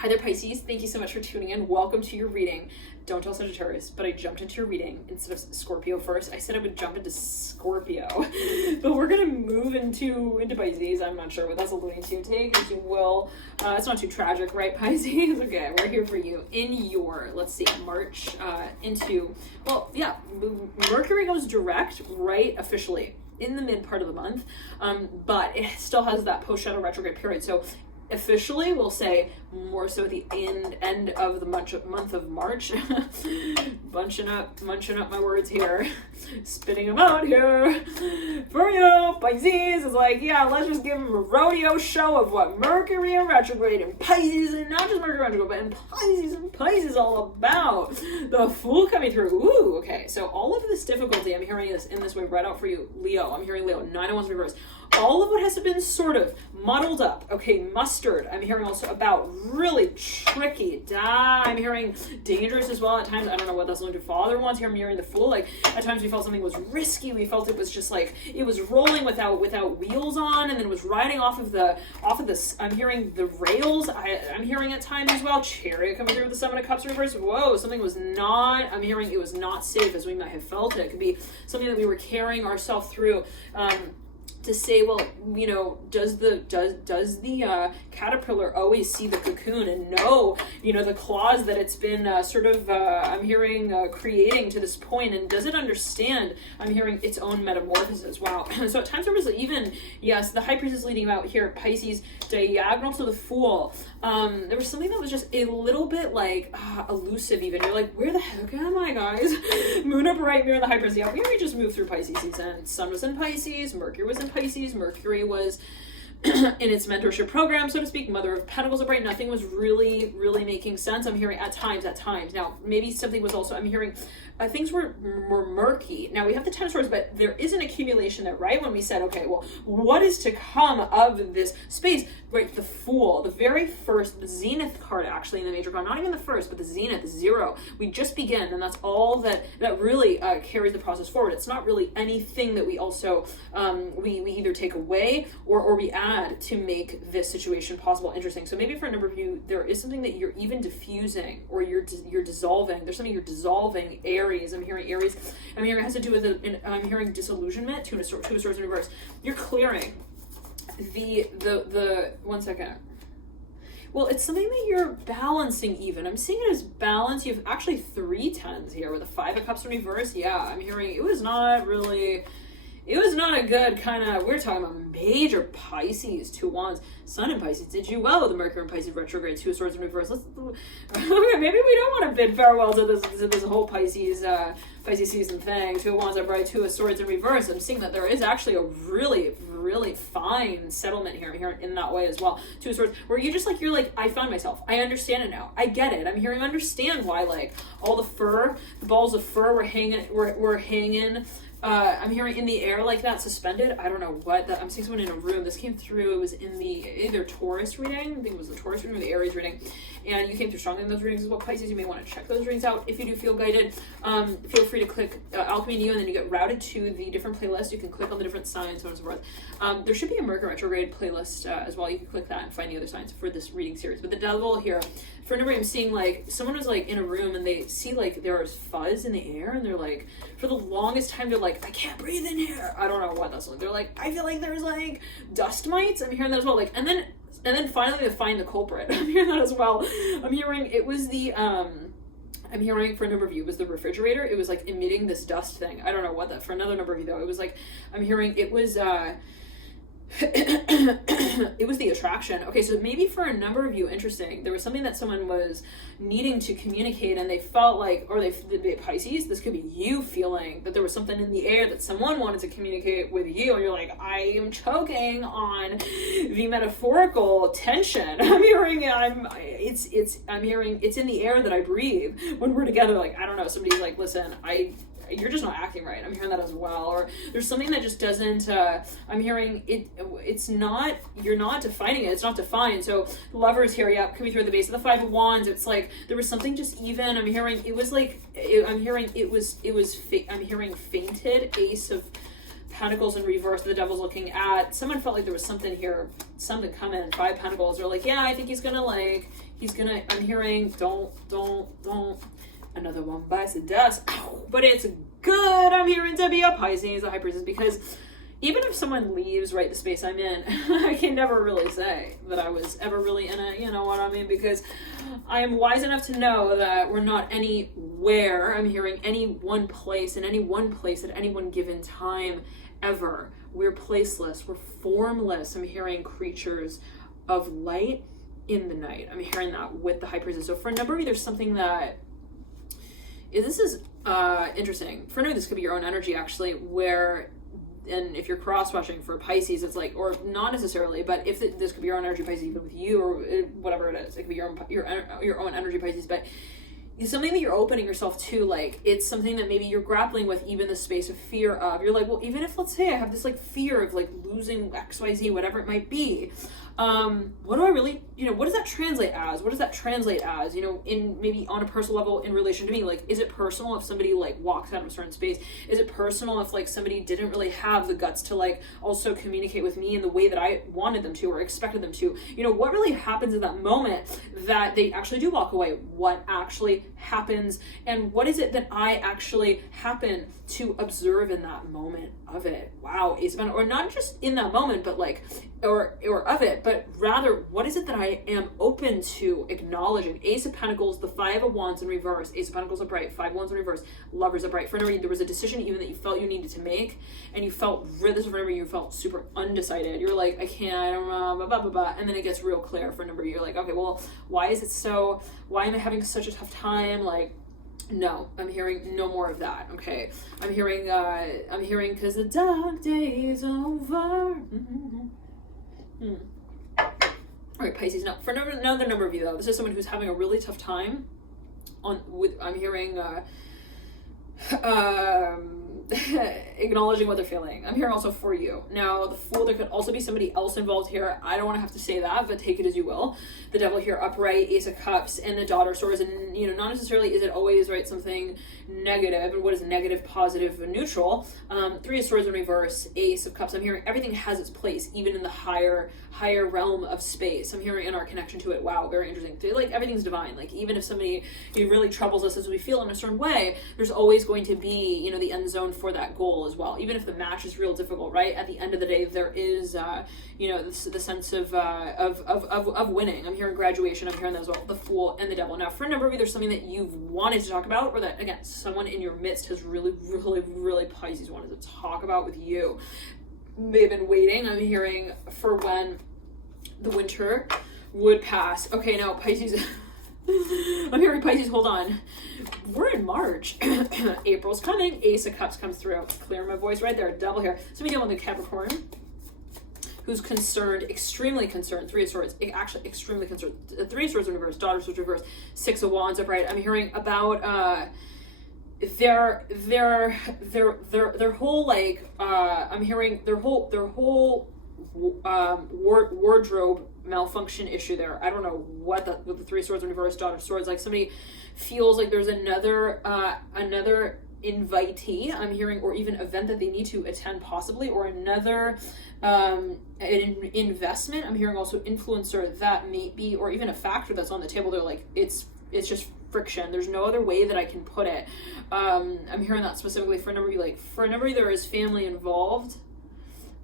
Hi there, Pisces. Thank you so much for tuning in. Welcome to your reading. Don't tell Sagittarius, but I jumped into your reading instead of Scorpio first. I said I would jump into Scorpio, but we're gonna move into Pisces. I'm not sure what that's alluding to. Take as you will. It's not too tragic, right, Pisces? Okay, we're here for you in your, let's see, March into, well, yeah, Mercury goes direct, right, officially in the mid part of the month, but it still has that post-shadow retrograde period. So officially, we'll say more so at the end of the month of March. munching up my words here, spitting them out here for you. Pisces is like, yeah, let's just give them a rodeo show of what Mercury in retrograde and Pisces, and not just Mercury retrograde, but in Pisces all about. The Fool coming through. Ooh, okay. So all of this difficulty, I'm hearing this in this way read out for you, Leo. I'm hearing Leo, 9 of Wands reverse. All of what has been sort of muddled up, okay, mustered. I'm hearing also about really tricky. I'm hearing dangerous as well at times. I don't know what that's going to Father wants here. I'm hearing the Fool. Like at times we felt something was risky. We felt it was just like it was rolling without wheels on, and then it was riding off of the. I'm hearing the rails. I'm hearing at times as well. Chariot coming through with the 7 of Cups reverse. Whoa, something was not. I'm hearing it was not safe as we might have felt it. It could be something that we were carrying ourselves through. To say, well, you know, does the caterpillar always see the cocoon and know, you know, the claws that it's been I'm hearing creating to this point, and does it understand, I'm hearing, its own metamorphosis? Wow. So at times there was even, yes, the High Priestess leading out here, Pisces, diagonal to the Fool. There was something that was just a little bit like elusive even. You're like, where the heck am I, guys? Moon up right, mirror the High Priestess. Yeah, we just moved through Pisces season. Sun was in Pisces, Mercury was in Pisces, Mercury was in its mentorship program, so to speak. Mother of Pentacles upright. Nothing was really making sense. I'm hearing at times. Now, maybe something was also, I'm hearing things were more murky. Now we have the 10 of Swords, but there is an accumulation there, right? When we said, okay, well, what is to come of this space? Right, the Fool, the very first, the Zenith card actually in the major card, not even the first, but the Zenith, the 0. We just begin, and that's all that really carries the process forward. It's not really anything that we also, we either take away or we add to make this situation possible, interesting. So maybe for a number of you, there is something that you're even diffusing, or you're dissolving. There's something you're dissolving. Aries, I'm hearing Aries. I'm hearing it has to do with I'm hearing disillusionment. Two of Swords in reverse. You're clearing the 1 second. Well, it's something that you're balancing even. I'm seeing it as balance. You have actually 3 10s here with a 5 of Cups in reverse. Yeah, I'm hearing it was not a good kind of, we're talking about major Pisces, 2 Wands, Sun in Pisces. Did you well with the Mercury in Pisces retrograde, 2 of Swords in reverse. Okay, maybe we don't want to bid farewell to this whole Pisces season thing. 2 of Wands upright, 2 of Swords in reverse. I'm seeing that there is actually a really fine settlement here. I'm hearing in that way as well. 2 of Swords, where you're like, I found myself. I understand it now. I get it. I'm hearing understand why, like, all the balls of fur were hanging. I'm hearing in the air like that, suspended. I don't know what that. I'm seeing someone in a room. This came through. It was in the either Taurus reading. I think it was the Taurus reading or the Aries reading. And you came through strongly in those readings as well, Pisces. You may want to check those readings out if you do feel guided. Feel free to click Alchemy and You, and then you get routed to the different playlists. You can click on the different signs, so on and so forth. There should be a Mercury retrograde playlist as well. You can click that and find the other signs for this reading series. But the Devil here, for a number, I'm seeing like someone was like in a room and they see like there's fuzz in the air, and they're like, for the longest time they're like, I can't breathe in here. I don't know what that's like. They're like, I feel like there's like dust mites. I'm hearing that as well. Like, and then finally they find the culprit. I'm hearing that as well. I'm hearing it was the I'm hearing for a number of you, it was the refrigerator. It was like emitting this dust thing. I don't know what that, for another number of you though, it was like, I'm hearing it was it was the attraction. Okay, so maybe for a number of you, interesting, there was something that someone was needing to communicate, and they felt like, or they Pisces, this could be you feeling that there was something in the air that someone wanted to communicate with you, and you're like, I am choking on the metaphorical tension. I'm hearing it's in the air that I breathe when we're together. Like, I don't know, somebody's like, listen, you're just not acting right. I'm hearing that as well. Or there's something that just doesn't, I'm hearing it's not, you're not defining it. It's not defined. So Lovers here, yeah, could be through the base of the 5 of Wands. It's like, there was something just even, I'm hearing, it was like, I'm hearing fainted, Ace of Pentacles in reverse, the Devil's looking at. Someone felt like there was something here, something coming, 5 Pentacles. They're like, yeah, I think he's gonna like, He's gonna, I'm hearing, don't. Another one bites the dust. Ow, but it's good, I'm hearing, to be a Pisces, a high priestess, because even if someone leaves, right, the space I'm in, I can never really say that I was ever really in it, you know what I mean? Because I am wise enough to know that we're not anywhere, I'm hearing, any one place, in any one place at any one given time, ever. We're placeless, we're formless, I'm hearing, creatures of light in the night. I'm hearing that with the high priestess. So for a number of you, there's something that, this is interesting. For a number, this could be your own energy, actually, where, and if you're cross-watching for Pisces, it's like, or not necessarily, but if this could be your own energy Pisces, even with you, or whatever it is, it could be your own energy Pisces, but it's something that you're opening yourself to, like, it's something that maybe you're grappling with, even the space of fear of, you're like, well, even if, let's say I have this, like, fear of, like, losing XYZ, whatever it might be, what do I really, you know, what does that translate as? What does that translate as, you know, in maybe on a personal level in relation to me? Like, is it personal if somebody, like, walks out of a certain space? Is it personal if, like, somebody didn't really have the guts to, like, also communicate with me in the way that I wanted them to or expected them to? You know, what really happens in that moment that they actually do walk away? What actually happens, and what is it that I actually happen to observe in that moment of it? Wow, Ace of Pentacles, or not just in that moment, but like, or of it, but rather, what is it that I am open to acknowledging? Ace of Pentacles, the Five of Wands in reverse, Ace of Pentacles upright, Five of Wands in reverse, Lovers upright. For whatever reason, there was a decision even that you felt you needed to make, and you felt, this is for whatever you felt super undecided. You're like, I can't, I don't know, blah, blah, blah, blah. And then it gets real clear for a number of you. You're like, okay, well, why is it so, why am I having such a tough time? Like, no, I'm hearing no more of that, okay? I'm hearing, because the dark day is over. All right, Pisces. Now, for another number of you, though, this is someone who's having a really tough time I'm hearing, acknowledging what they're feeling. I'm hearing also for you. Now, the Fool, there could also be somebody else involved here. I don't want to have to say that, but take it as you will. The Devil here upright, Ace of Cups, and the Daughter of Swords. And, you know, not necessarily is it always, right, something negative. And what is negative, positive, and neutral? Three of Swords in reverse, Ace of Cups. I'm hearing everything has its place, even in the higher realm of space. I'm hearing in our connection to it. Wow, very interesting. Like, everything's divine. Like, even if somebody really troubles us as we feel in a certain way, there's always going to be, you know, the end zone for that goal as well. Even if the match is real difficult, right? At the end of the day, there is, you know, the sense of winning. I'm hearing graduation. I'm hearing that as well. The Fool and the Devil. Now, for a number of you, there's something that you've wanted to talk about, or that, again, someone in your midst has really Pisces wanted to talk about with you. They've been waiting. I'm hearing for when the winter would pass. Okay, now Pisces. I'm hearing Pisces, hold on. We're in March. April's coming. Ace of Cups comes through. Clear my voice right there. Double here. So we deal with the Capricorn, who's concerned, extremely concerned. Three of Swords, actually extremely concerned. Three of Swords in reverse. Daughter of Swords reverse. Six of Wands upright. I'm hearing about their whole, like, I'm hearing their whole wardrobe malfunction issue there. I don't know what the Three of Swords in reverse, Daughter of Swords, like somebody feels like there's another invitee, I'm hearing, or even event that they need to attend possibly, or another an investment. I'm hearing also influencer that may be, or even a factor that's on the table. They're like, it's just friction. There's no other way that I can put it. I'm hearing that specifically for a number of you. Like, for a number of you, there is family involved.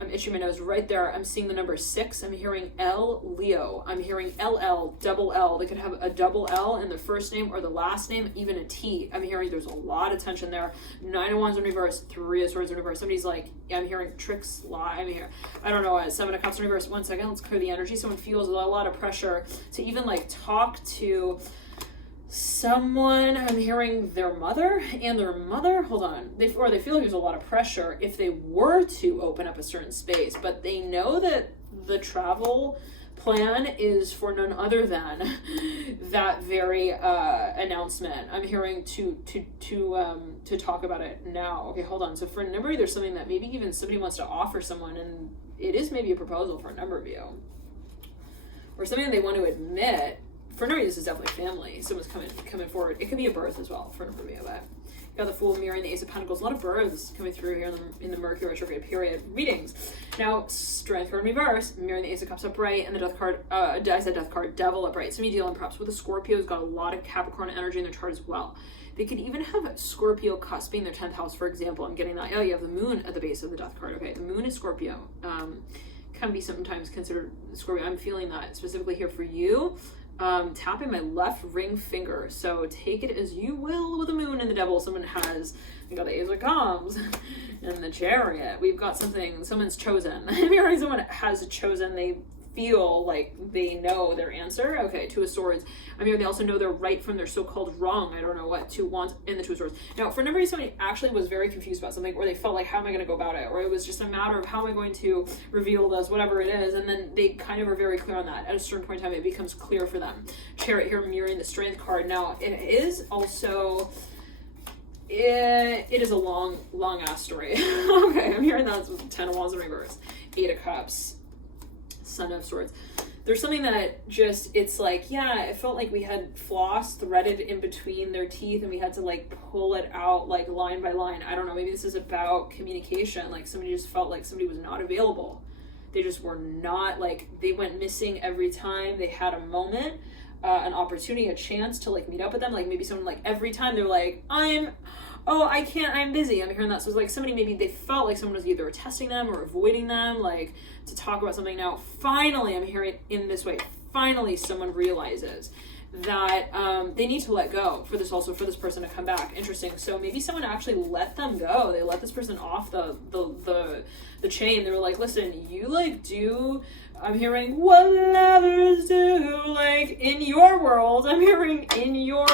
I'm itching my nose right there. I'm seeing the number 6. I'm hearing L, Leo. I'm hearing LL, double L. They could have a double L in the first name or the last name, even a T. I'm hearing there's a lot of tension there. 9 of Wands in reverse, 3 of Swords in reverse. Somebody's like, yeah, I'm hearing tricks, lie. I'm here. I don't know. 7 of Cups in reverse. 1 second. Let's clear the energy. Someone feels a lot of pressure to even, like, talk to someone. I'm hearing their mother, hold on, they feel like there's a lot of pressure if they were to open up a certain space, but they know that the travel plan is for none other than that very announcement. I'm hearing to talk about it now. Okay, hold on. So for a number of you, there's something that maybe even somebody wants to offer someone, and it is maybe a proposal for a number of you, or something that they want to admit. For a number of you, this is definitely family. Someone's coming forward. It could be a birth as well for a number of you, but got the Fool mirroring the Ace of Pentacles. A lot of birds coming through here in the Mercury retrograde period readings. Now, Strength card in reverse, mirroring the Ace of Cups upright, and the Death card, I said Death card, Devil upright. Some of you dealing perhaps with a Scorpio who's got a lot of Capricorn energy in their chart as well. They could even have Scorpio cusping their 10th house, for example. I'm getting that. Oh, you have the moon at the base of the Death card. Okay, the moon is Scorpio. Can be sometimes considered Scorpio. I'm feeling that specifically here for you. Tapping my left ring finger. So take it as you will with the moon and the devil. Someone has, we got the Ace of Cups and the Chariot. We've got something, someone's chosen. I'm hearing someone has chosen. They feel like they know their answer. Okay, Two of Swords. I mean, they also know their right from their so-called wrong. I don't know what. Two of Wands and the Two of Swords. Now, for a number of somebody actually was very confused about something, or they felt like, how am I going to go about it? Or it was just a matter of, how am I going to reveal this, whatever it is. And then they kind of are very clear on that. At a certain point in time, it becomes clear for them. Chariot here mirroring the Strength card. Now, it is also... It is a long ass story. Okay, I'm hearing that's 10 of Wands in reverse. 8 of Cups. Son of Swords. There's something that just, it's like, yeah, it felt like we had floss threaded in between their teeth and we had to like pull it out like line by line. I don't know, maybe this is about communication. Like somebody just felt like somebody was not available. They just were not, like, they went missing every time they had a moment, an opportunity, a chance to like meet up with them. Like maybe someone, like every time they're like, I can't, I'm busy. I'm hearing that. So it's like somebody, maybe they felt like someone was either testing them or avoiding them, like to talk about something. Now, finally, I'm hearing in this way, finally someone realizes that they need to let go for this, also for this person to come back. Interesting. So maybe someone actually let them go. They let this person off the chain. They were like, listen, you like do, I'm hearing what lovers do, like in your world. I'm hearing in your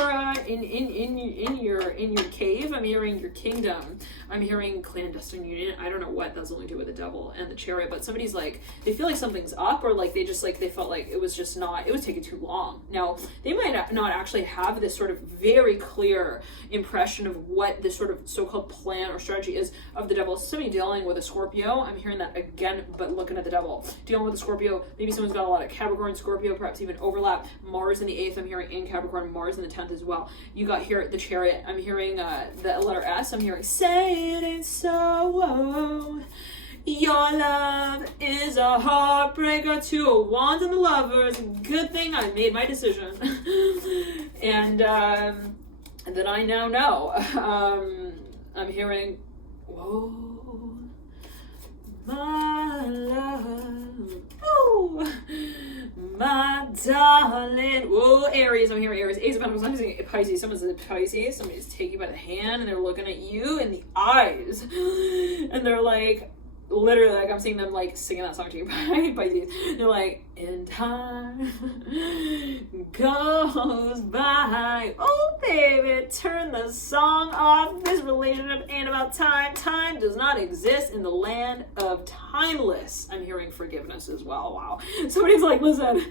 in your cave. I'm hearing your kingdom. I'm hearing clandestine union. I don't know what that's only to do with the devil and the Chariot, but somebody's like, they feel like something's up, or like they just like, they felt like it was just not, it was taking too long. Now, they might not actually have this sort of very clear impression of what this sort of so-called plan or strategy is of the devil. Somebody dealing with a Scorpio, I'm hearing that again, but looking at the devil. Dealing with a Scorpio, maybe someone's got a lot of Capricorn, Scorpio, perhaps even overlap. Mars in the 8th, I'm hearing in Capricorn, Mars in the 10th as well. You got here the Chariot. I'm hearing the letter S. I'm hearing, say it ain't so. Your love is a heartbreaker. 2 of Wands and the Lovers. Good thing I made my decision. and that I now know. I'm hearing, whoa, my love, oh, my darling. Whoa, Aries. I'm hearing Aries. Ace of Pentacles. I'm saying Pisces. Someone's a Pisces. Somebody's taking you by the hand and they're looking at you in the eyes, and they're like, literally, like I'm seeing them like singing that song to you by Pisces. They're like, and time goes by. Oh baby, turn the song off. This relationship ain't about time. Time does not exist in the land of timeless. I'm hearing forgiveness as well. Wow. Somebody's like, listen,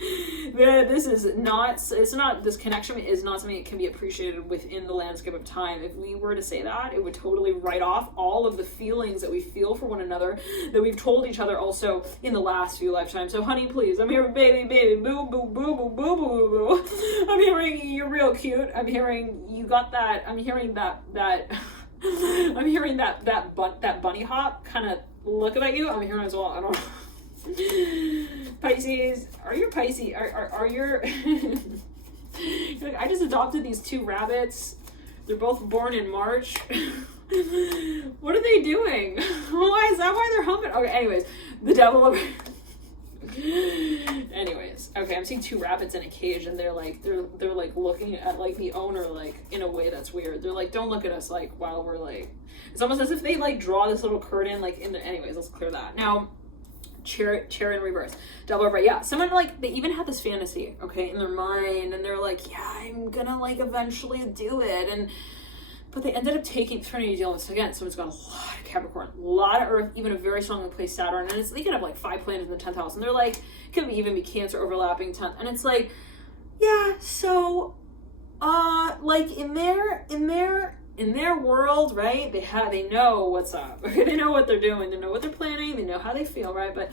this is not, it's not, this connection is not something that can be appreciated within the landscape of time. If we were to say that, it would totally write off all of the feelings that we feel for one another, that we've told each other also in the last few lifetimes. So honey, please, I'm hearing baby, boo, boo, boo, boo, boo, boo, boo. I'm hearing you're real cute. I'm hearing you got that. I'm hearing that I'm hearing that bunny hop kind of look at you. I'm hearing as well. I don't know. Pisces, are your Pisces, are your like, I just adopted these 2 rabbits. They're both born in March. What are they doing? Why is that why they're humping? Okay, anyways, the devil. Anyways, okay, I'm seeing 2 rabbits in a cage, and they're like looking at like the owner like in a way that's weird. They're like, don't look at us like while we're like, it's almost as if they like draw this little curtain like in the, anyways, let's clear that. Now, Chariot in reverse, Devil upright. Yeah, someone like, they even had this fantasy, okay, in their mind, and they're like, yeah, I'm gonna like eventually do it, but they ended up turning dealing with, again, someone's got a lot of Capricorn, a lot of Earth, even a very strongly placed Saturn, and they can have like 5 planets in the 10th house, and they're like, it could even be Cancer overlapping 10th, and it's like, yeah, so, like in their world, right, they know what's up, okay, they know what they're doing, they know what they're planning, they know how they feel, right, but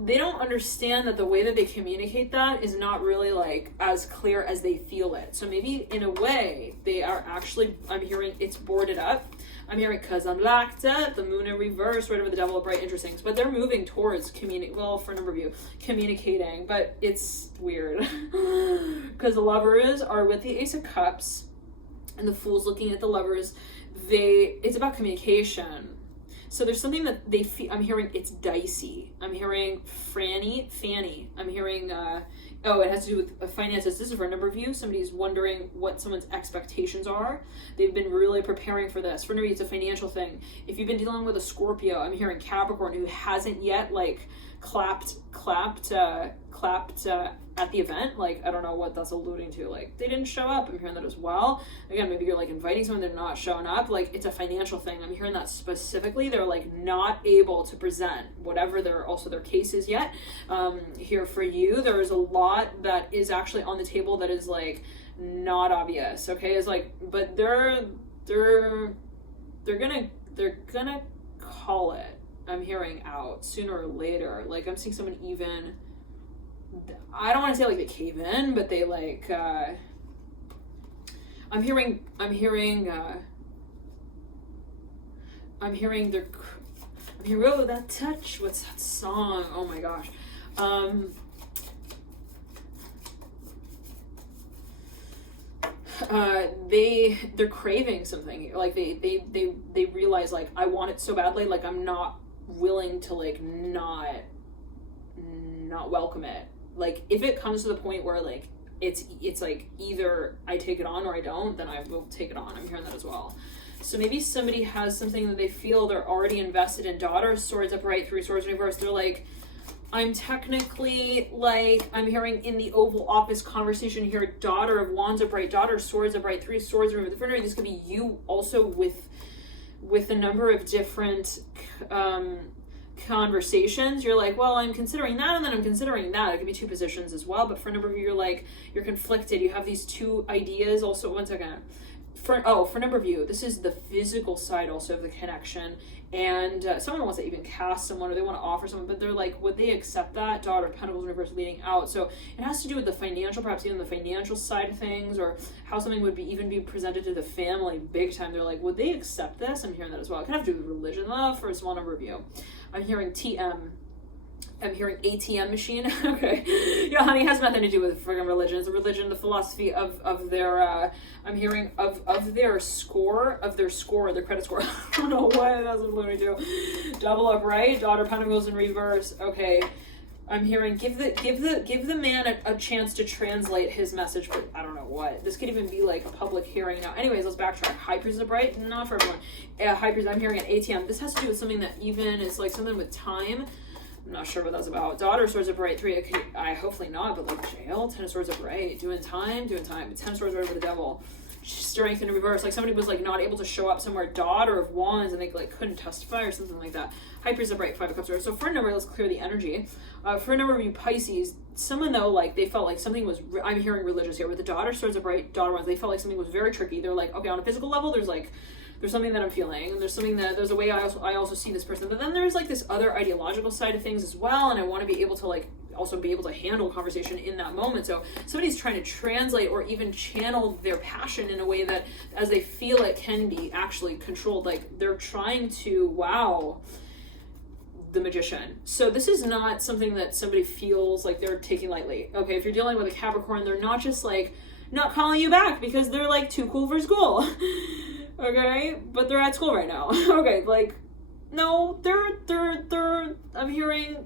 they don't understand that the way that they communicate that is not really like as clear as they feel it. So maybe in a way they are actually, I'm hearing it's boarded up. I'm hearing because I'm locked up, the moon in reverse, right over the devil of bright interesting. But they're moving towards well, for a number of you, communicating, but it's weird because the lovers are with the Ace of Cups and the Fool's looking at the lovers. It's about communication. So there's something that they feel, I'm hearing it's dicey. I'm hearing Fanny. I'm hearing, it has to do with finances. This is for a number of you. Somebody's wondering what someone's expectations are. They've been really preparing for this. For a number of you, it's a financial thing. If you've been dealing with a Scorpio, I'm hearing Capricorn who hasn't yet like clapped at the event. Like, I don't know what that's alluding to. Like, they didn't show up. I'm hearing that as well. Again, maybe you're like inviting someone, they're not showing up. Like, it's a financial thing. I'm hearing that specifically. They're like not able to present whatever their case is yet. Here for you, there is a lot that is actually on the table that is like not obvious. Okay, it's like, but they're gonna call it. I'm hearing out sooner or later. Like, I'm seeing someone even, I don't want to say like they cave in, but they like, I'm hearing oh, that touch, what's that song? Oh my gosh. They're craving something. Like they realize like, I want it so badly, like I'm not willing to like not welcome it. Like if it comes to the point where like it's like either I take it on or I don't, then I will take it on. I'm hearing that as well. So maybe somebody has something that they feel they're already invested in. Daughter, swords upright, 3 swords in reverse. They're like, I'm technically like, I'm hearing in the Oval Office conversation here, daughter of wands upright, daughter, swords upright, 3 swords in reverse. This could be you also with a number of different conversations. You're like, well, I'm considering that and then I'm considering that. It could be 2 positions as well, but for a number of you, you're like, you're conflicted. You have these 2 ideas. Also, one second. For a number of you, this is the physical side also of the connection. And someone wants to even cast someone or they want to offer someone, but they're like, would they accept that? Daughter of Pentacles reverse leading out. So it has to do with the financial, perhaps even the financial side of things, or how something would even be presented to the family big time. They're like, would they accept this? I'm hearing that as well. It can have to do with religion though, for a small number of you. I'm hearing TM. I'm hearing ATM machine. Okay. Yeah, honey, it has nothing to do with friggin' religion. It's a religion, the philosophy of their, I'm hearing of their score, their credit score. I don't know what that's alluding to. Double upright, daughter pentacles in reverse. Okay. I'm hearing give the man a chance to translate his message for, I don't know what. This could even be like a public hearing now. Anyways, let's backtrack. High priest upright, not for everyone. High priest, I'm hearing an ATM. This has to do with something that even is like something with time. I'm not sure what that's about. Daughter, swords upright, 3. I hopefully not, but like jail. 10 of swords upright, doing time. 10 of swords right over the devil. Strength in reverse. Like somebody was like not able to show up somewhere. Daughter of wands, and they like couldn't testify or something like that. High priest upright, 5 of cups. So for a number, let's clear the energy. For a number of you Pisces, someone though, like they felt like something was. I'm hearing religious here with the daughter, swords upright, daughter wands. They felt like something was very tricky. They're like, okay, on a physical level, there's something that I'm feeling, and there's a way I also see this person, but then there's like this other ideological side of things as well, and I want to be able to like also be able to handle conversation in that moment. So somebody's trying to translate or even channel their passion in a way that as they feel it can be actually controlled. Like they're trying to, wow, the magician. So this is not something that somebody feels like they're taking lightly. Okay, if you're dealing with a Capricorn, they're not just like not calling you back because they're like too cool for school. Okay, but they're at school right now. Okay, like, no, I'm hearing,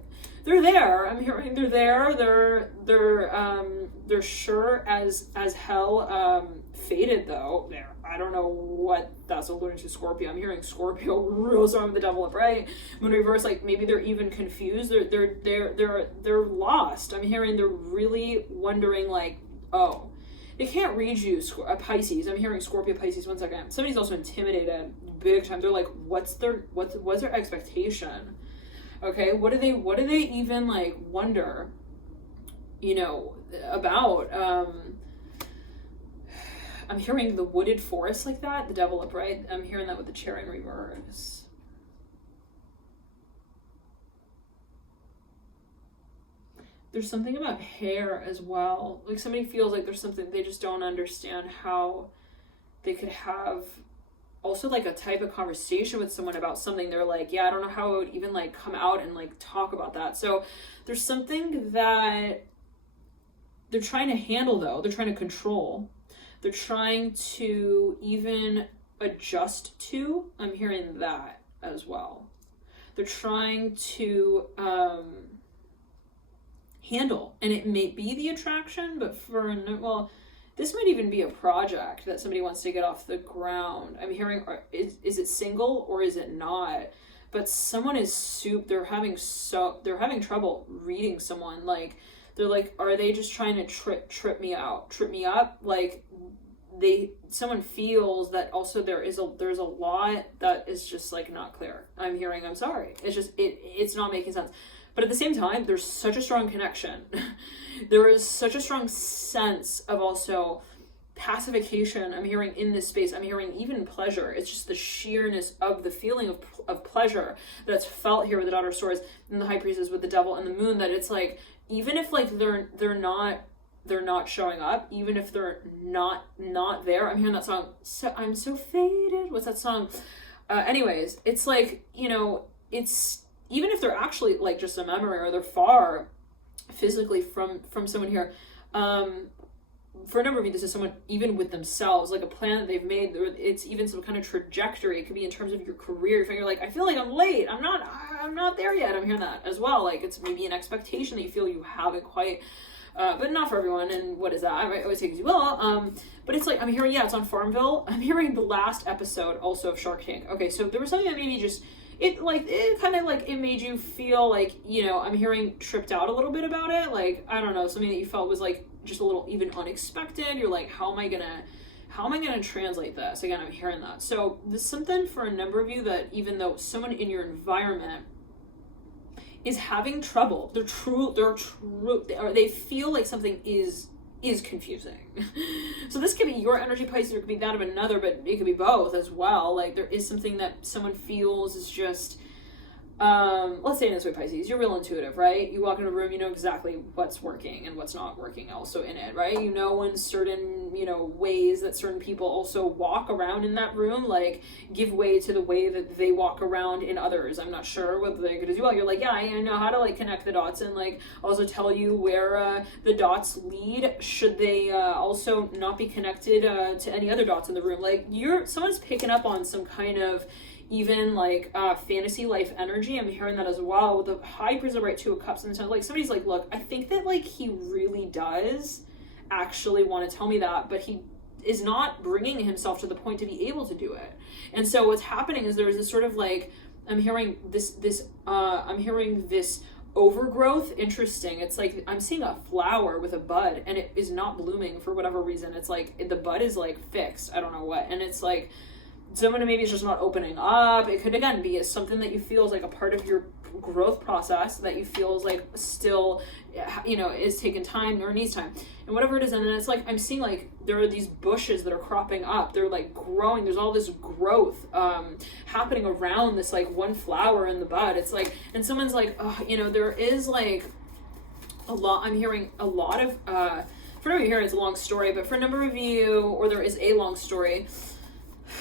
they're there. I'm hearing they're there. They're sure as hell, fated though. There, I don't know what that's alluding to. Scorpio. I'm hearing Scorpio real strong with the devil upright. Moon reverse, like maybe they're even confused. They're lost. I'm hearing they're really wondering like, oh. They can't read you, Pisces. I'm hearing Scorpio, Pisces. 1 second. Somebody's also intimidated big time. They're like, what's their expectation? Okay, what do they even like wonder, about? I'm hearing the wooded forest like that, the devil upright. I'm hearing that with the chair in reverse. There's something about hair as well. Like somebody feels like there's something, they just don't understand how they could have also like a type of conversation with someone about something. They're like, yeah, I don't know how it would even like come out and like talk about that. So there's something that they're trying to handle though. They're trying to control. They're trying to even adjust to. I'm hearing that as well. They're trying to handle, and it may be the attraction, but well, this might even be a project that somebody wants to get off the ground. I'm hearing, is it single or is it not? But someone is they're having trouble reading someone. Like, they're like, are they just trying to trip me up? Like, someone feels that also there's a lot that is just like not clear. I'm hearing, I'm sorry. It's just, it's not making sense. But at the same time, there's such a strong connection. There is such a strong sense of also pacification. I'm hearing in this space. I'm hearing even pleasure. It's just the sheerness of the feeling of pleasure that's felt here with the Daughter of Swords and the High Priestess with the Devil and the Moon, that it's like, even if like they're not showing up, even if they're not there. I'm hearing that song, I'm so faded. What's that song? Anyways, it's like, you know, it's, even if they're actually like just a memory or they're far physically from someone here, for a number of you, this is someone even with themselves, like a plan that they've made. It's even some kind of trajectory. It could be in terms of your career. You're like, I feel like I'm late. I'm not there yet. I'm hearing that as well. Like, it's maybe an expectation that you feel you haven't quite, but not for everyone. And what is that? I always take as you will. But it's like, I'm hearing, yeah, it's on Farmville. I'm hearing the last episode also of Shark Tank. Okay, so there was something that maybe just, it kind of like, it made you feel like, you know, I'm hearing tripped out a little bit about it. Like, I don't know, something that you felt was like just a little even unexpected. You're like, how am I gonna translate this? Again, I'm hearing that. So there's something for a number of you that even though someone in your environment is having trouble, they feel like something is confusing. So this could be your energy, Pisces, or it could be that of another, but it could be both as well. Like, there is something that someone feels is just, let's say it this way, Pisces, you're real intuitive, right? You walk in a room, you know exactly what's working and what's not working also in it, right? You know when certain, you know, ways that certain people also walk around in that room, like, give way to the way that they walk around in others. I'm not sure whether they could as well. You're like, yeah, I know how to, like, connect the dots and, like, also tell you where the dots lead, should they also not be connected to any other dots in the room. Like, someone's picking up on some kind of even like fantasy life energy. I'm hearing that as well with the High Priest of Two of Cups, and like somebody's like, look, I think that like he really does actually want to tell me that, but he is not bringing himself to the point to be able to do it. And so what's happening is there's this sort of like, I'm hearing this overgrowth. Interesting. It's like I'm seeing a flower with a bud and it is not blooming for whatever reason. It's like the bud is like fixed, I don't know what, and it's like someone maybe is just not opening up. It could again be something that you feel is like a part of your growth process that you feel is like still, you know, is taking time or needs time, and whatever it is. And then it's like I'm seeing like there are these bushes that are cropping up. They're like growing. There's all this growth happening around this like one flower in the bud. It's like, and someone's like, oh, you know, there is like a lot. I'm hearing a lot of for a number of you here it's a long story, but for a number of you, or there is a long story,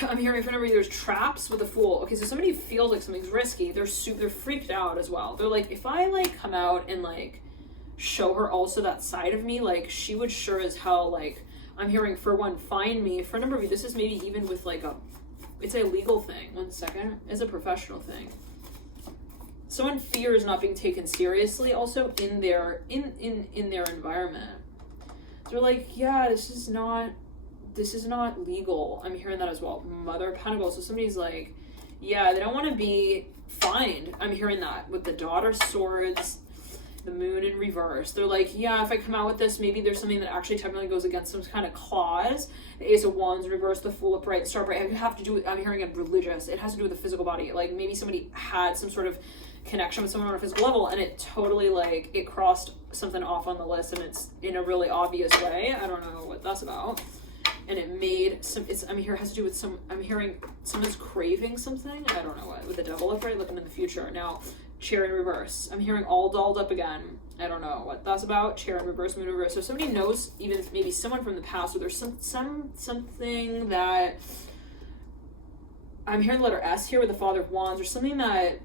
I'm hearing for a number of you, there's traps with a Fool. Okay, so somebody feels like something's risky. They're freaked out as well. They're like, if I like come out and like show her also that side of me, like she would sure as hell, like, I'm hearing for one, find me. For a number of you, this is maybe even with like it's a legal thing. One second. It's a professional thing. Someone fears not being taken seriously also in their environment. They're like, yeah, this is not legal. I'm hearing that as well. Mother of Pentacles. So somebody's like, yeah, they don't want to be fined. I'm hearing that with the Daughter of Swords, the Moon in reverse. They're like, yeah, if I come out with this, maybe there's something that actually technically goes against some kind of clause. The Ace of Wands reverse, the Fool upright, the Star upright. I have to do with, I'm hearing it religious. It has to do with the physical body. Like maybe somebody had some sort of connection with someone on a physical level and it totally like, it crossed something off on the list and it's in a really obvious way. I don't know what that's about. And it made some, I'm hearing someone's craving something. I don't know what, with the Devil upright, looking in the future. Now, Chariot in reverse. I'm hearing all dolled up again. I don't know what that's about. Chariot in reverse, moon in reverse. So somebody knows, even maybe someone from the past, or there's something that I'm hearing the letter S here with the Father of Wands, or something that,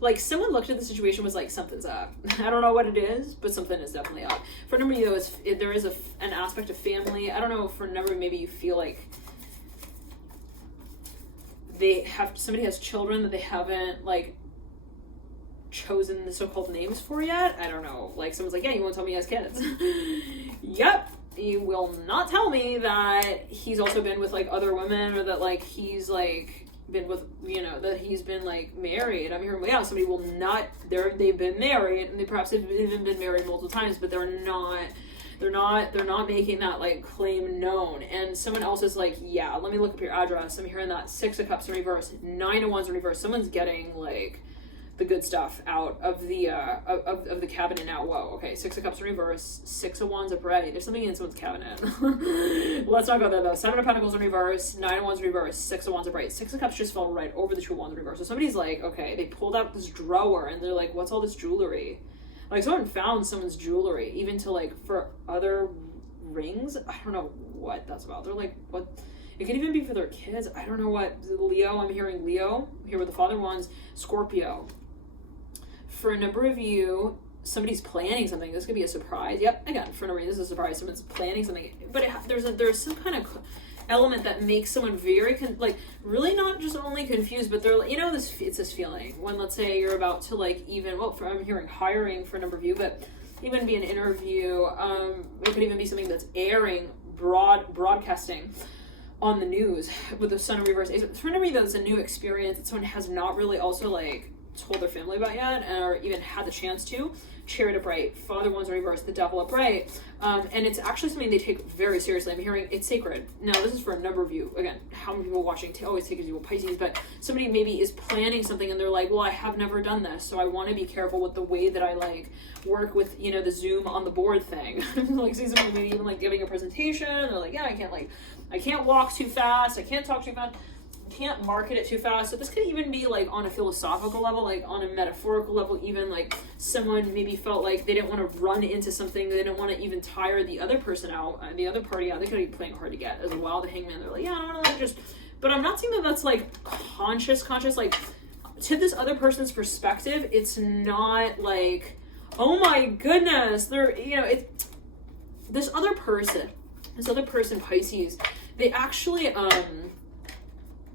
like, someone looked at the situation, was like, something's up. I don't know what it is, but something is definitely up. For a number of you, though, there is an aspect of family. I don't know, for a number, maybe you feel like somebody has children that they haven't, like, chosen the so-called names for yet. I don't know. Like, someone's like, yeah, you won't tell me he has kids. Yep. He will not tell me that he's also been with, like, other women, or that, like, he's, like, been with, you know, that he's been, like, married. I'm hearing, well, yeah, somebody will not, they've been married, and they perhaps have even been married multiple times, but they're not making that, like, claim known. And someone else is like, yeah, let me look up your address. I'm hearing that 6 of Cups in reverse, 9 of Wands in reverse. Someone's getting, like, the good stuff out of the of the cabinet now. Whoa, okay, 6 of Cups in reverse, 6 of Wands upright. There's something in someone's cabinet. Let's not go there, though. 7 of Pentacles in reverse, 9 of Wands in reverse, 6 of Wands upright. 6 of Cups just fell right over the 2 of Wands in reverse. So somebody's like, okay, they pulled out this drawer, and they're like, what's all this jewelry? Like, someone found someone's jewelry, even to, like, for other rings. I don't know what that's about. They're like, what? It could even be for their kids. I don't know what. Leo, I'm hearing Leo. Here with the Father of Wands, Scorpio. For a number of you, somebody's planning something. This could be a surprise. Yep, again, for no reason, this is a surprise. Someone's planning something. But there's some kind of element that makes someone very, really not just only confused, but they're, you know, it's this feeling when, let's say, you're about to, like, even, well, I'm hearing hiring for a number of you, but even be an interview. It could even be something that's airing, broadcasting on the news with the Sun in reverse. For a number of you, that's a new experience that someone has not really also, like, told their family about yet, or even had the chance to. Chariot upright, Father Wands in reverse, the Devil upright, and it's actually something they take very seriously. I'm hearing it's sacred. Now, this is for a number of you. Again, how many people watching always take it as you Pisces, but somebody maybe is planning something and they're like, well, I have never done this, so I want to be careful with the way that I, like, work with, you know, the Zoom on the board thing. Like, see somebody maybe even, like, giving a presentation. They're like, yeah, I can't walk too fast, I can't talk too fast, can't market it too fast. So this could even be, like, on a philosophical level, like on a metaphorical level, even, like, someone maybe felt like they didn't want to run into something, they didn't want to even tire the other person out, the other party out. They could be playing hard to get as well. The Hangman, they're like, yeah, I don't want to, like, just, but I'm not saying that that's, like, conscious, like, to this other person's perspective, it's not like, oh my goodness, they're, you know, this other person, Pisces, they actually,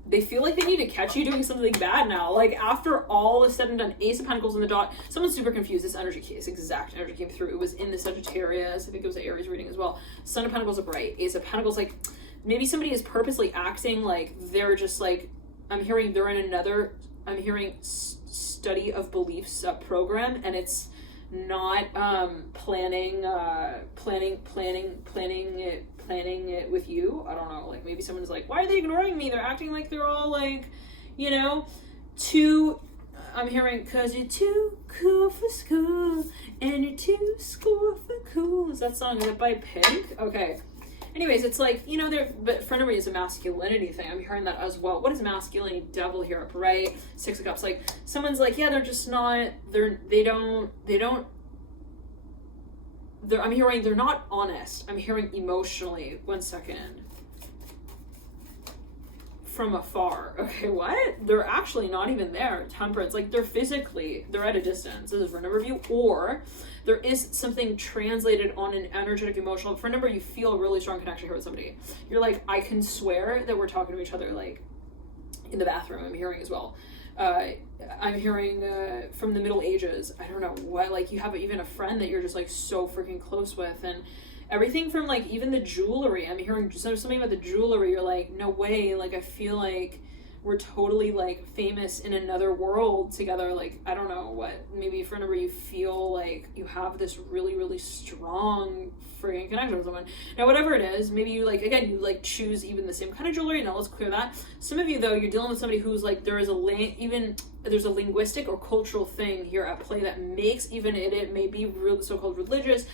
they feel like they need to catch you doing something bad now. Like, after all is said and done, Ace of Pentacles in the dot, someone's super confused. This exact energy came through. It was in the Sagittarius. I think it was an Aries reading as well. Sun of Pentacles upright, Ace of Pentacles, like, maybe somebody is purposely acting like they're just, like, I'm hearing they're in another, I'm hearing study of beliefs program, and it's not planning it with you. I don't know, like, maybe someone's like, why are they ignoring me? They're acting like they're all, like, you know, I'm hearing, cause you're too cool for school and you're too school for cool. Is that song, is it by Pink? Okay. Anyways, it's like, you know, but for some reason, it's a masculinity thing. I'm hearing that as well. What is masculinity? Devil here upright, 6 of Cups. Like, someone's like, yeah, they're just not, I'm hearing they're not honest. I'm hearing emotionally. 1 second. From afar. Okay, what? They're actually not even there. Temperance. Like, they're at a distance. This is for a number of you. Or there is something translated on an energetic, emotional. For a number, you feel a really strong connection here with somebody. You're like, I can swear that we're talking to each other, like, in the bathroom. I'm hearing as well. I'm hearing from the Middle Ages. I don't know what, like, you have even a friend that you're just, like, so freaking close with, and everything from, like, even the jewelry. I'm hearing something about the jewelry. You're like, no way, like, I feel like we're totally, like, famous in another world together. Like, I don't know what, maybe for a number you feel like you have this really, really strong freaking connection with someone. Now, whatever it is, maybe you, like, again, you, like, choose even the same kind of jewelry. Now, let's clear that. Some of you, though, you're dealing with somebody who's, like, there's a linguistic or cultural thing here at play that makes even it may be real, so-called religious,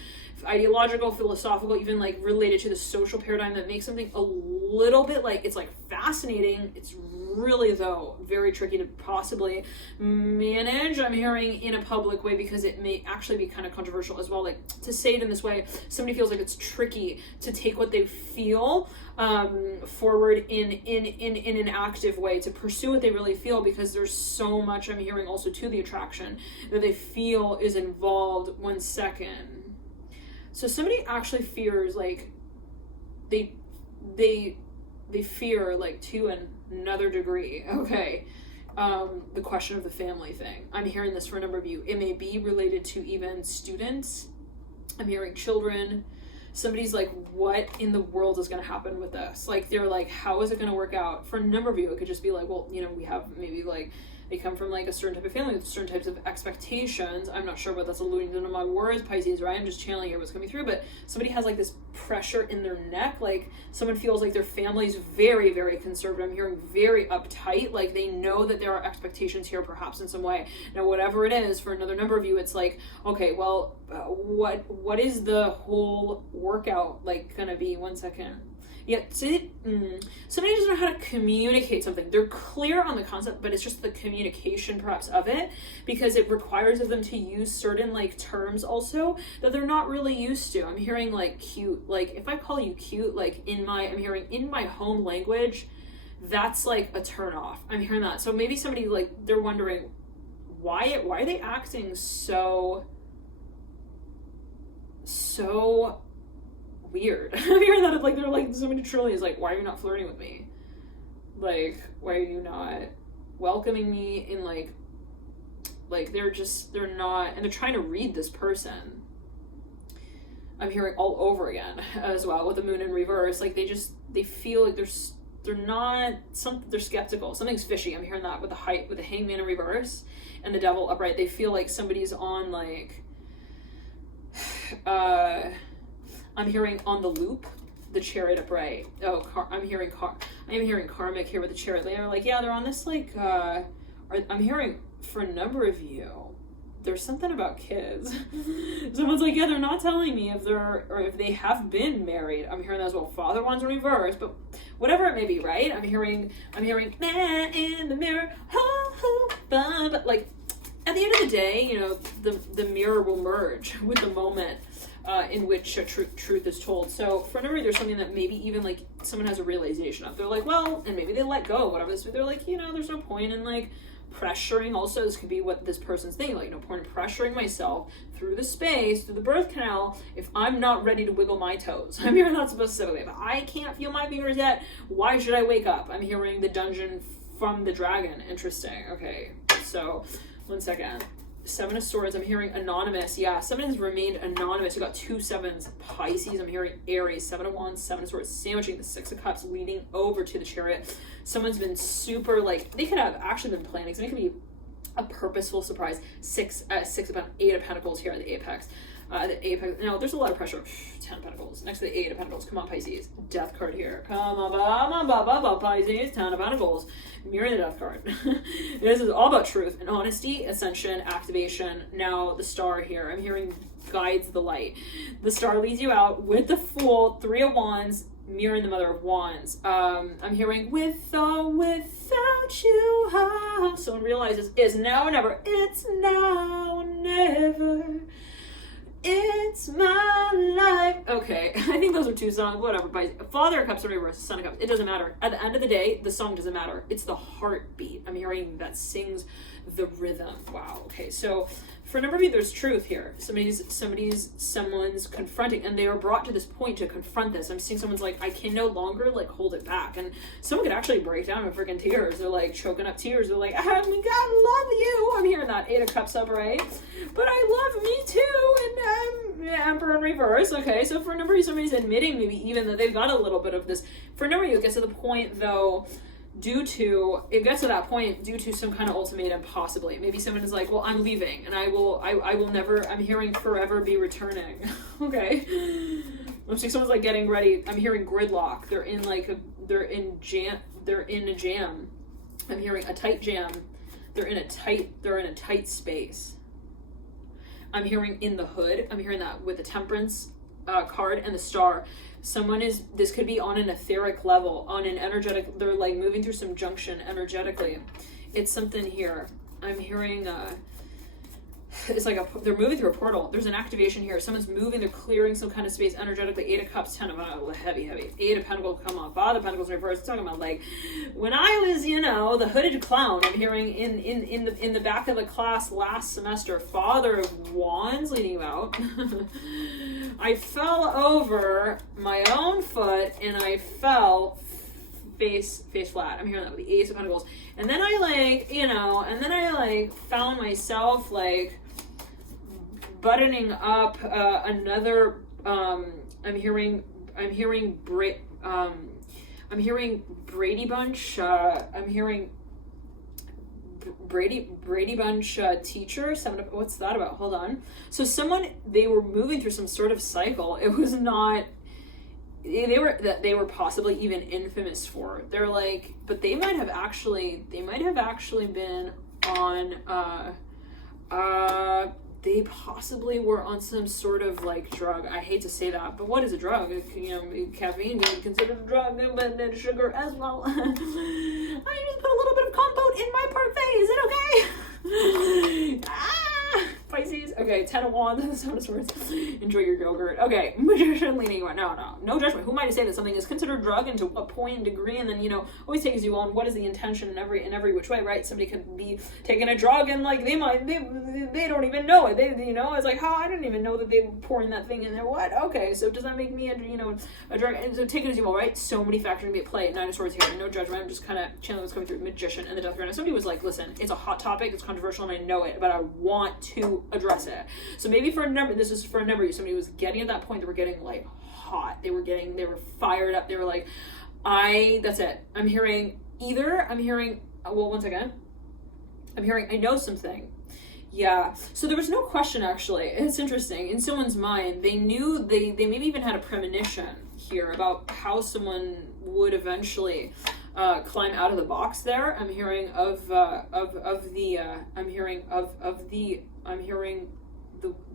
ideological, philosophical, even, like, related to the social paradigm, that makes something a little bit, like, it's, like, fascinating, it's really, though, very tricky to possibly manage. I'm hearing in a public way, because it may actually be kind of controversial as well. Like, to say it in this way, somebody feels like it's tricky to take what they feel forward in an active way, to pursue what they really feel, because there's so much, I'm hearing also, to the attraction that they feel is involved. 1 second. So somebody actually fears, like, they fear, like, to another degree, okay, the question of the family thing. I'm hearing this for a number of you. It may be related to even students. I'm hearing children. Somebody's like, what in the world is going to happen with this? Like, they're like, how is it going to work out? For a number of you, it could just be like, well, you know, we have maybe, like, they come from, like, a certain type of family with certain types of expectations. I'm not sure what that's alluding to my words, Pisces, right? I'm just channeling here what's coming through, but somebody has, like, this pressure in their neck. Like, someone feels like their family's very, very conservative. I'm hearing very uptight. Like, they know that there are expectations here, perhaps in some way. Now, whatever it is, for another number of you, it's like, okay, well, what is the whole workout, like, gonna be? 1 second. Yeah, somebody doesn't know how to communicate something. They're clear on the concept, but it's just the communication perhaps of it, because it requires of them to use certain, like, terms also that they're not really used to. I'm hearing, like, cute. Like, if I call you cute, like, I'm hearing in my home language, that's like a turn off. I'm hearing that. So maybe somebody, like, they're wondering why are they acting so weird. I'm hearing that, like, they're like, somebody truly is like, why are you not flirting with me? Like, why are you not welcoming me in, like they're not, and they're trying to read this person. I'm hearing all over again as well with the moon in reverse. Like, they feel like they're skeptical. Something's fishy. I'm hearing that with the hangman in reverse and the devil upright. They feel like somebody's on, like, I'm hearing on the loop, the chariot upright. Oh, I'm hearing karmic here with the chariot. They're like, yeah, they're on this, like, I'm hearing for a number of you, there's something about kids. Someone's like, yeah, they're not telling me if they have been married. I'm hearing that as well. Father one's in reverse, but whatever it may be, right? I'm hearing man in the mirror, but, like, at the end of the day, you know, the mirror will merge with the moment in which truth is told. So for a number, there's something that maybe even, like, someone has a realization of. They're like, well, and maybe they let go, whatever this, but they're like, you know, there's no point in, like, pressuring. Also, this could be what this person's thinking, like, no point in pressuring myself through the space, through the birth canal, if I'm not ready to wiggle my toes. I'm hearing that specifically. If I can't feel my fingers yet, why should I wake up? I'm hearing the dungeon from the dragon. Interesting. Okay, so 1 second. 7 of Swords. I'm hearing anonymous. Yeah, someone has remained anonymous. We got 2 sevens. Pisces. I'm hearing Aries. 7 of Wands, 7 of Swords, sandwiching the 6 of Cups, leading over to the Chariot. Someone's been super, like, they could have actually been planning. So it could be a purposeful surprise. 6 of 8 of Pentacles here at the apex. The apex. No, there's a lot of pressure. 10 of Pentacles next to the 8 of Pentacles. Come on, Pisces. Death card here. Come on, Pisces. 10 of Pentacles. Mirror the Death card. This is all about truth and honesty, ascension, activation. Now the Star here. I'm hearing guides the light. The Star leads you out with the Fool. 3 of Wands. Mirroring the Mother of Wands. I'm hearing with or without you. Someone realizes it's now or never. It's now or never. It's my life. Okay, I think those are 2 songs. Whatever. Father of Cups or reverse, Son of Cups. It doesn't matter. At the end of the day, the song doesn't matter. It's the heartbeat. I'm hearing that sings the rhythm. Wow. Okay, so for a number of you, there's truth here. Someone's confronting, and they are brought to this point to confront this. I'm seeing someone's like, I can no longer, like, hold it back, and someone could actually break down in freaking tears. They're like choking up tears. They're like, I love you. I'm hearing that 8 of Cups upright, but I love me too, and Emperor in reverse. Okay, so for a number of you, somebody's admitting maybe even that they've got a little bit of this. For a number of you, it gets to the point though. Due to some kind of ultimatum, possibly. Maybe someone is like, well, I'm leaving, and I will never, I'm hearing forever be returning. Okay. I'm seeing someone's like getting ready. I'm hearing gridlock. They're in a jam. I'm hearing a tight jam. They're in a tight space. I'm hearing in the hood. I'm hearing that with the Temperance card and the star. This could be on an etheric level, on an energetic, they're like moving through some junction energetically. It's something here. I'm hearing, it's like they're moving through a portal. There's an activation here. Someone's moving, they're clearing some kind of space energetically. 8 of Cups, 10 of, heavy. 8 of Pentacles, come on. Father of Pentacles reversed. Talking about like, when I was, the hooded clown, I'm hearing in the back of the class last semester, Father of Wands leading you out. I fell over my own foot and I fell face flat. I'm hearing that with the Ace of Pentacles. And then I found myself like buttoning up another I'm hearing Brady Bunch Brady Bunch teacher. What's that about? Hold on. So they were moving through some sort of cycle. It was not, they were possibly even infamous for. They're like, but they might have actually been on they possibly were on some sort of like drug. I hate to say that, but what is a drug? Caffeine being considered a drug, but then sugar as well. I just put a little bit of compote in my parfait. Is it okay? Pisces. Okay, 10 of Wands, 7 of Swords. Enjoy your yogurt. Okay, Magician leaning you. No judgment. Who am I to say that something is considered a drug and to a point and degree, and then always takes you on what is the intention in every which way, right? Somebody could be taking a drug and like they don't even know it. It's like, how I didn't even know that they were pouring that thing in there. What? Okay, so does that make me a drug? And so take it as you will, right? So many factors can be at play. 9 of Swords here. No judgment. I'm just kind of channeling what's coming through. Magician and the Death card. Now somebody was like, listen, it's a hot topic, it's controversial, and I know it, but I want to address it. So maybe this is for a number of you, somebody was getting at that point, they were getting like hot, they were fired up, they were like, that's it. I'm hearing, one second. I'm hearing, I know something. Yeah. So there was no question, actually. It's interesting. In someone's mind, they knew, they maybe even had a premonition here about how someone would eventually climb out of the box there. I'm hearing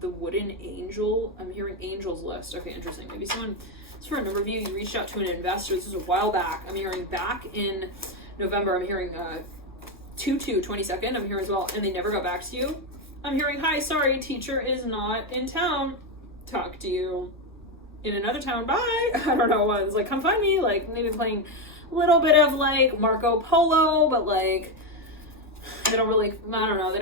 the wooden angel. I'm hearing angels list. Okay, interesting. Maybe someone, it's for a number of you reached out to an investor. This is a while back. I'm hearing back in November. I'm hearing 22nd. I'm hearing as well, and they never got back to you. I'm hearing, hi, sorry, teacher is not in town. Talk to you in another town. Bye. I don't know. It's like, come find me. Like maybe playing a little bit of like Marco Polo, but like they don't really, I don't know. They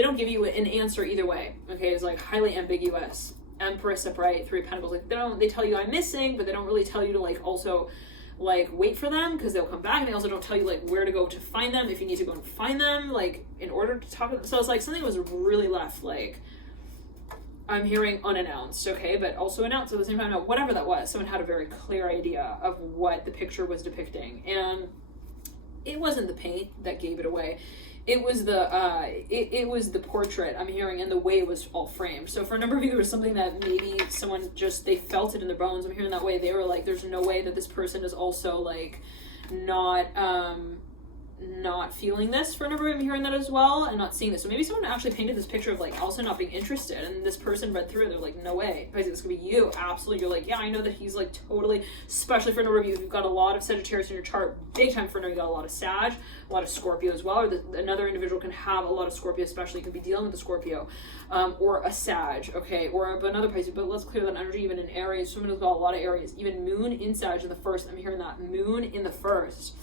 don't give you an answer either way. Okay, it's like highly ambiguous. Empress upright, 3 of Pentacles. Like they tell you I'm missing, but they don't really tell you to like also like wait for them because they'll come back, and they also don't tell you like where to go to find them if you need to go and find them like in order to talk to them. So it's like something was really left like, I'm hearing unannounced, okay, but also announced at the same time. Now, whatever that was, someone had a very clear idea of what the picture was depicting, and it wasn't the paint that gave it away. It was the portrait, I'm hearing, and the way it was all framed. So for a number of you, there was something that maybe someone they felt it in their bones. I'm hearing that way. They were like, there's no way that this person is also like not feeling this. For a number of you, I'm hearing that as well, and not seeing this. So maybe someone actually painted this picture of like also not being interested, and this person read through it. They're like, no way, this could be you. Absolutely. You're like, yeah, I know that he's like totally, especially for a number of you who've got a lot of Sagittarius in your chart, big time. For a number, you got a lot of Sag, a lot of Scorpio as well, or another individual can have a lot of Scorpio, especially. You could be dealing with a Scorpio or a Sag, okay, or another Pisces. But let's clear that energy. Even in Aries, someone who's got a lot of Aries, even Moon in Sag in the first. I'm hearing that Moon in the first.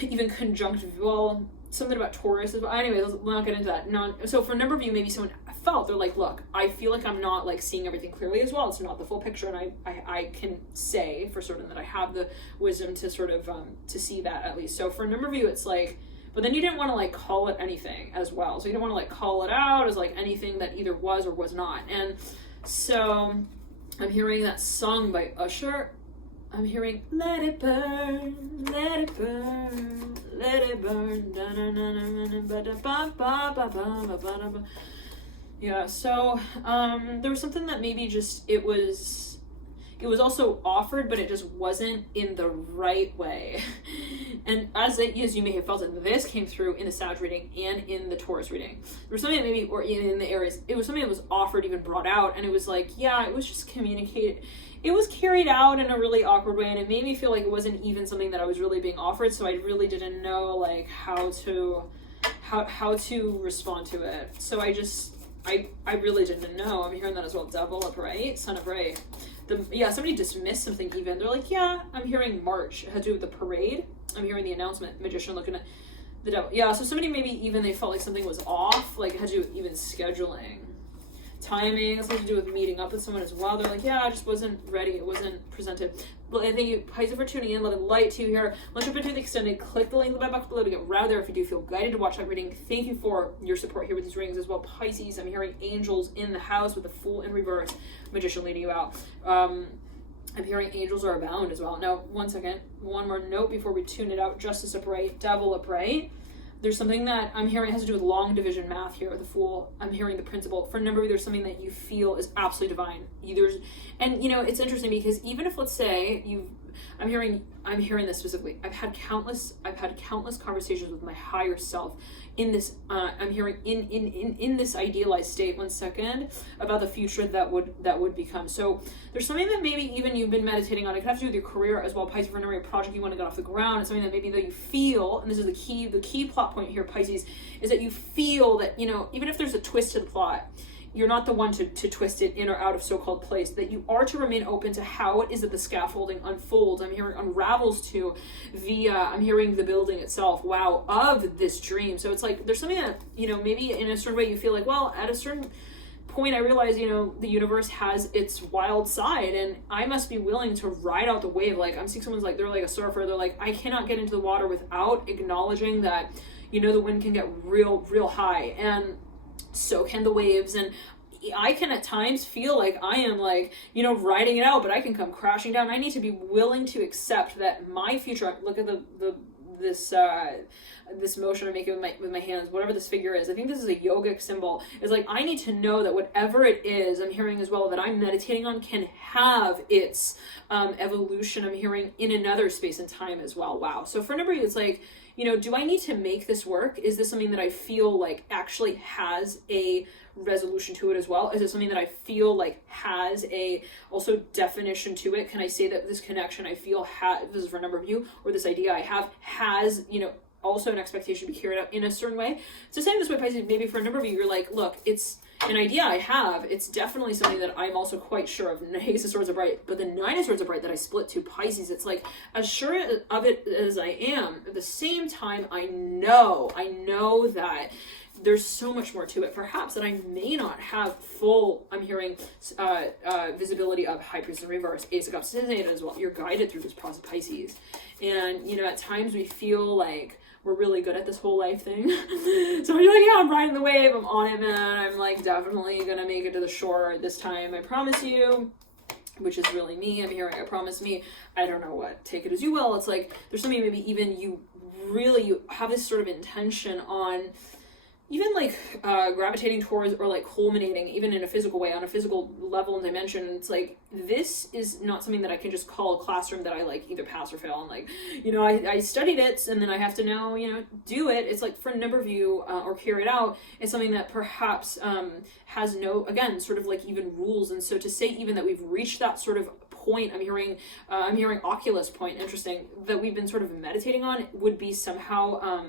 Even conjunct, well, something about Taurus as well. Anyway, let's not get into that. So for a number of you, maybe someone felt, they're like, look, I feel like I'm not like seeing everything clearly as well. It's not the full picture, and I can say for certain that I have the wisdom to sort of to see that at least. So for a number of you, it's like, but then you didn't want to like call it anything as well. So you didn't want to like call it out as like anything that either was or was not. And so I'm hearing that song by Usher. I'm hearing, let it burn, let it burn, let it burn. Yeah, so there was something that maybe just, it was, it was also offered, but it just wasn't in the right way. And as you may have felt it, this came through in the Sag reading and in the Taurus reading. There was something that maybe, or in the Aries, it was something that was offered, even brought out, and it was like, yeah, it was just communicated. It was carried out in a really awkward way, and it made me feel like it wasn't even something that I was really being offered, so I really didn't know like how to respond to it. So I really didn't know. I'm hearing that as well. Devil upright, Sun upright. Somebody dismissed something even. They're like, yeah, I'm hearing March. It had to do with the parade. I'm hearing the announcement. Magician looking at the devil. Yeah, so somebody maybe even they felt like something was off. Like it had to do with even scheduling. Timing, it's something to do with meeting up with someone as well. They're like, yeah, I just wasn't ready. It wasn't presented. Well, and thank you, Pisces, for tuning in. Love and light to you here. Let's jump into the extended. Click the link in the box below to get right there if you do feel guided to watch that reading. Thank you for your support here with these readings as well. Pisces, I'm hearing angels in the house with the Fool in reverse. Magician leading you out. I'm hearing angels are abound as well. Now, one second. One more note before we tune it out. Justice upright, Devil upright. There's something that I'm hearing has to do with long division math here with the Fool. I'm hearing the principle. For a number of you, there's something that you feel is absolutely divine. And it's interesting because even if, let's say, I'm hearing this specifically. I've had countless conversations with my higher self in this. I'm hearing in this idealized state. One second, about the future that would become. So there's something that maybe even you've been meditating on. It could have to do with your career as well, Pisces. For a number of project you want to get off the ground. It's something that maybe that you feel, and this is the key plot point here, Pisces, is that you feel that even if there's a twist to the plot, you're not the one to twist it in or out of so-called place, that you are to remain open to how it is that the scaffolding unfolds. I'm hearing unravels to I'm hearing the building itself, wow, of this dream. So it's like, there's something that, maybe in a certain way you feel like, well, at a certain point I realize, the universe has its wild side and I must be willing to ride out the wave. Like I'm seeing someone's like, they're like a surfer. They're like, I cannot get into the water without acknowledging that, the wind can get real high, and so can the waves, and I can at times feel like I am like, riding it out, but I can come crashing down. I need to be willing to accept that my future, look at this motion I'm making with my hands, whatever this figure is. I think this is a yogic symbol. It's like, I need to know that whatever it is I'm hearing as well that I'm meditating on can have its evolution. I'm hearing in another space and time as well. Wow. So for a number of you, it's like, do I need to make this work? Is this something that I feel like actually has a resolution to it as well? Is it something that I feel like has a also definition to it? Can I say that this connection I feel this is for a number of you, or this idea I have has, also an expectation to be carried out in a certain way? So saying this way, Pisces, maybe for a number of you, you're like, look, it's an idea I have. It's definitely something that I'm also quite sure of. Ace of Swords upright, but the Nine of Swords upright that I split to Pisces, it's like, as sure of it as I am, at the same time, I know that there's so much more to it, perhaps, that I may not have full, I'm hearing, visibility of High Priestess in reverse, Ace of Cups as well. You're guided through this process, Pisces. And, at times we feel like we're really good at this whole life thing. So you're like, yeah, I'm riding the wave, I'm on it, man. I'm like definitely gonna make it to the shore this time, I promise you. Which is really me. I'm hearing, I promise me. I don't know what. Take it as you will. It's like, there's something maybe even you have this sort of intention on even like gravitating towards or like culminating even in a physical way, on a physical level and dimension. It's like, this is not something that I can just call a classroom that I like either pass or fail. And like, I studied it and then I have to now, do it. It's like, for a number of you or carry it out, it's something that perhaps has no, again, sort of like even rules. And so to say even that we've reached that sort of point, I'm hearing Oculus point, interesting, that we've been sort of meditating on would be somehow,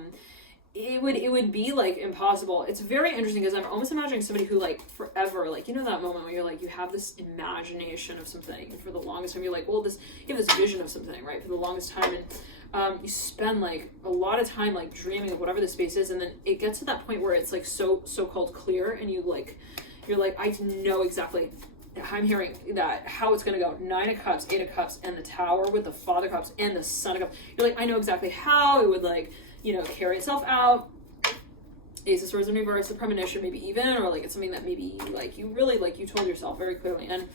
it would be like impossible. It's very interesting because I'm almost imagining somebody who like forever, like, that moment where you're like, you have this imagination of something, and for the longest time you're like, well, you have this vision of something, right, for the longest time, and you spend like a lot of time like dreaming of whatever the space is, and then it gets to that point where it's like so-called clear, and you're like, I know exactly. I'm hearing that how it's going to go. 9 of Cups, 8 of Cups, and the Tower with the Father of Cups and the Son of Cups. You're like, I know exactly how it would like, carry itself out. Ace of Swords in reverse, a premonition maybe even, or like it's something that maybe like you really like you told yourself very clearly, and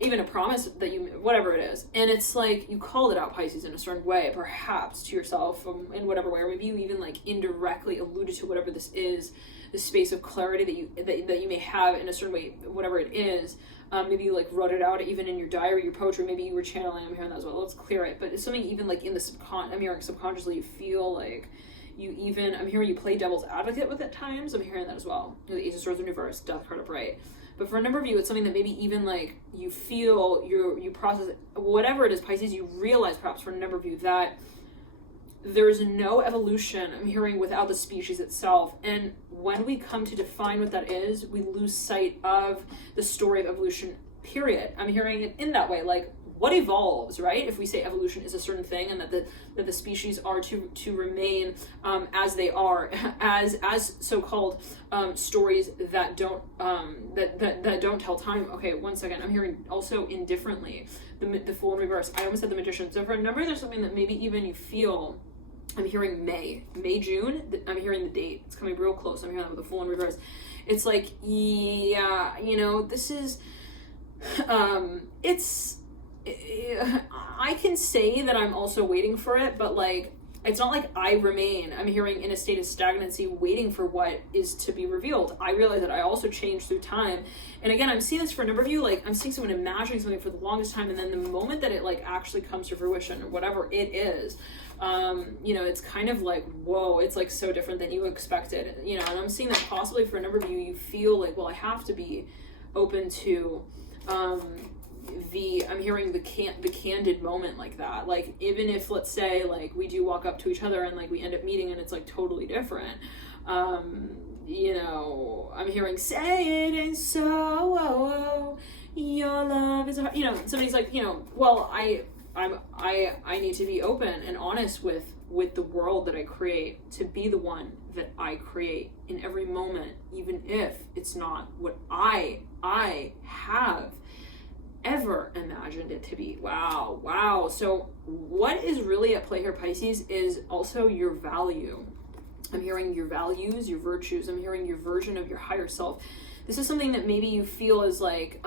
even a promise that you, whatever it is, and it's like you called it out, Pisces, in a certain way, perhaps to yourself, in whatever way, or maybe you even like indirectly alluded to whatever this is, the space of clarity that you may have in a certain way, whatever it is. Maybe you like wrote it out even in your diary, your poetry, maybe you were channeling, I'm hearing that as well. Let's clear it. But it's something even like in the I'm hearing subconsciously you feel like you even, I'm hearing you play devil's advocate with at times. I'm hearing that as well. The Ace of Swords in reverse, Death card upright. But for a number of you, it's something that maybe even like you feel, you process, whatever it is, Pisces, you realize perhaps for a number of you that there's no evolution, I'm hearing, without the species itself. And when we come to define what that is, we lose sight of the story of evolution, period. I'm hearing it in that way, like what evolves, right? If we say evolution is a certain thing and that the species are to remain as they are, as so-called stories that don't that don't tell time. Okay, one second. I'm hearing also indifferently the Fool in reverse. I almost said the Magician. So for a number, there's something that maybe even you feel. I'm hearing May, June. I'm hearing the date. It's coming real close. I'm hearing that with the Fool in reverse. It's like, yeah, you know, this is, I can say that I'm also waiting for it, but like, it's not like I remain, I'm hearing, in a state of stagnancy, waiting for what is to be revealed. I realize that I also change through time. And again, I'm seeing this for a number of you, like I'm seeing someone imagining something for the longest time, and then the moment that it like actually comes to fruition, or whatever it is, you know, it's kind of like, whoa, it's like so different than you expected, you know. And I'm seeing that possibly for a number of you, you feel like, well, I have to be open to, I'm hearing the candid moment like that. Like, even if, let's say, like, we do walk up to each other and, like, we end up meeting and it's, like, totally different. You know, I'm hearing, say it ain't so, your love is, you know, somebody's like, you know, well, I need to be open and honest with the world that I create, to be the one that I create in every moment, even if it's not what I have ever imagined it to be. Wow. So what is really at play here, Pisces, is also your value. I'm hearing your values, your virtues. I'm hearing your version of your higher self. This is something that maybe you feel is like,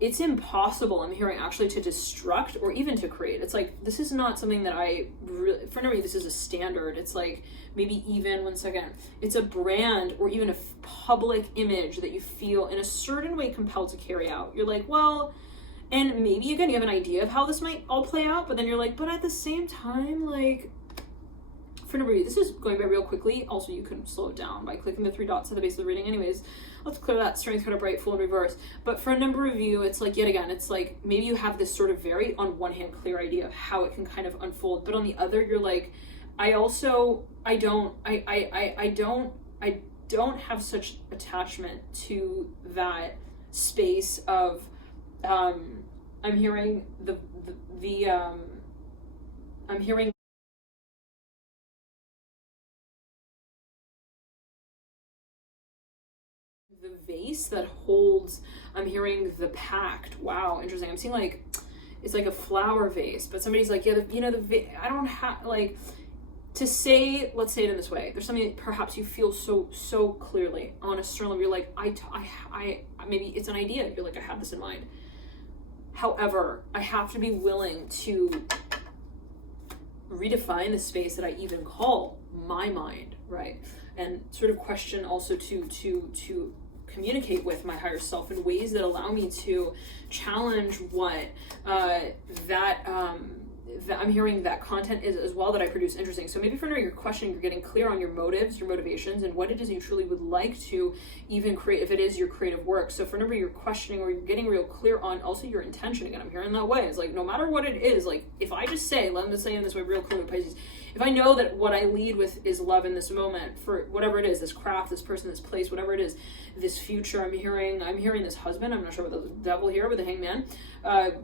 it's impossible, I'm hearing, actually, to destruct or even to create. It's like, this is not something that I really, for me, this is a standard. It's like, maybe even, one second, it's a brand or even a public image that you feel in a certain way compelled to carry out. You're like, well, and maybe, again, you have an idea of how this might all play out, but then you're like, but at the same time, like, for a number of you, this is going by real quickly. Also, you can slow it down by clicking the 3 dots at the base of the reading. Anyways, let's clear that. Strength card upright, Fool in reverse. But for a number of you, it's like, yet again, it's like maybe you have this sort of very, on one hand, clear idea of how it can kind of unfold, but on the other, you're like, I don't have such attachment to that space of, I'm hearing I'm hearing the vase that holds, I'm hearing the pact. Wow, interesting. I'm seeing like, it's like a flower vase, but somebody's like, yeah, I don't have, like, to say, let's say it in this way. There's something that perhaps you feel so clearly on a certain level. You're like, I maybe it's an idea. You're like, I have this in mind. However, I have to be willing to redefine the space that I even call my mind, right? And sort of question also to communicate with my higher self in ways that allow me to challenge what that I'm hearing that content is as well that I produce. Interesting. So maybe for now you're questioning, you're getting clear on your motives, your motivations, and what it is you truly would like to even create, if it is your creative work. So for a number you're questioning, or you're getting real clear on also your intention. Again, I'm hearing that way. It's like, no matter what it is, like if I just say, let me say in this way real clearly, Pisces, if I know that what I lead with is love in this moment, for whatever it is, this craft, this person, this place, whatever it is, this future, I'm hearing this husband, I'm not sure about the devil here with the hangman,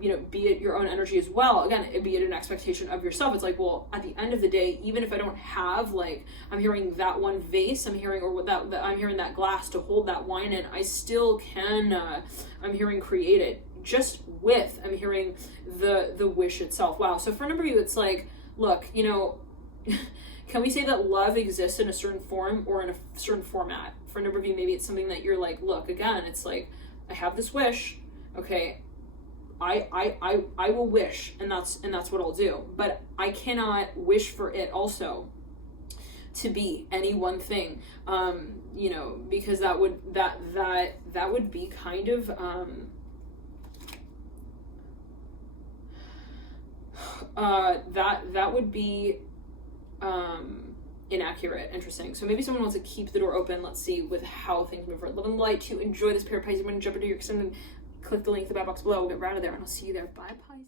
you know, be it your own energy as well. Again, be it an expectation of yourself. It's like, well, at the end of the day, even if I don't have, like, I'm hearing that one vase, I'm hearing, or that I'm hearing that glass to hold that wine in, I still can, I'm hearing create it just with, I'm hearing the wish itself. Wow. So for a number of you, it's like, look, you know, can we say that love exists in a certain form or in a certain format? For a number of you, maybe it's something that you're like, look, again, it's like, I have this wish, okay, I will wish, and that's what I'll do. But I cannot wish for it also to be any one thing, you know, because that would be kind of that would be inaccurate. Interesting. So maybe someone wants to keep the door open. Let's see with how things move forward. Love and light to enjoy this pair of Pisces. I'm going to jump into your extended, click the link in the back box below. We'll get right out of there, and I'll see you there. Bye, Pisces.